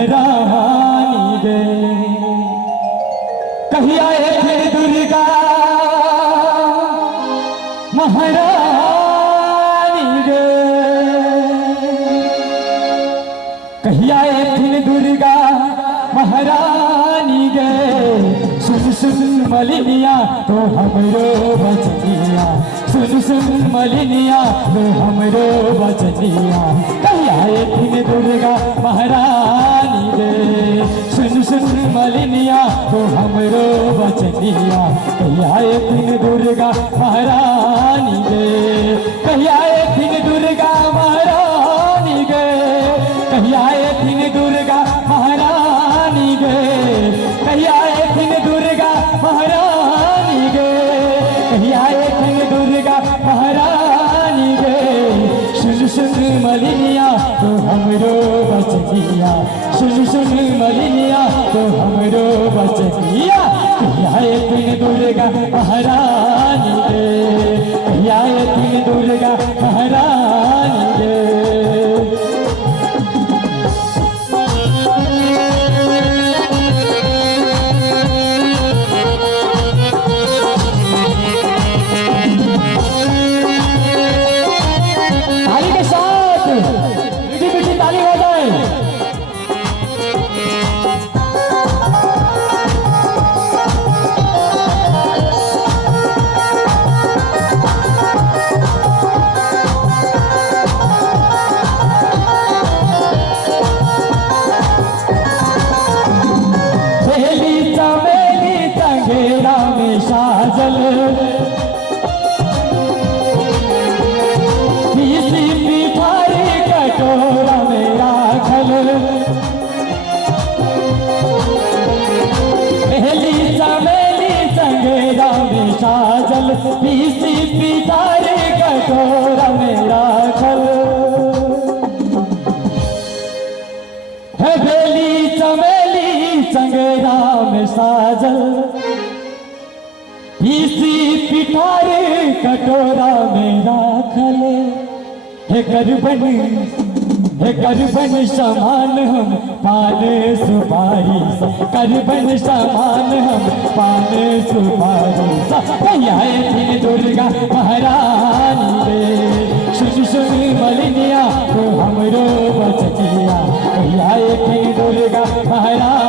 रानी गे कहीं आए थे दुर्गा महारानी गे, कहीं आए थे दुर्गा महारानी गे। सुन सुन मलिनिया तो हमरो बचनिया, सुन सुन मलिनिया तो हमरो बचनिया। कहीं आए थे दुर्गा महारानी गे, सुन सुन मलिनिया तो हमरो बचनिया। कहीं आए थे दुर्गा महारानी गे, कहीं आए थे दुर्गा महारानी गे, कहीं आए थे दुर्गा महारानी गे, कहीं आए थे दुर्गा महारानी गे, कहीं आए थे दुर्गा महारानी गे। सुन सुन मलिनिया तो हमरो बचनिया, सुन सुन मलिनिया तो हमरो बचनिया। कहीं आए थे दुर्गा महारानी गे, कहीं आए थे दुर्गा महारानी गे। ताली हो जाए। सहेली चमेली तंगेरा में साजल, पीसी पिठारी कटोरा में राखल। पहली चमेली संगेरा में साजल, पीसी पिठारी कटोरा में राखल। है बेली चमेली संगेरा में साजल, पीसी पिठारी कटोरा में राखल। हे करबन समान हम पान सुपारी सा, करबन समान हम पान सुपारी सा। कहीं आए थे दुर्गा महारानी गे, सुन सुन मलिनिया तो हमरो बचनिया। कहीं आए थे दुर्गा महारानी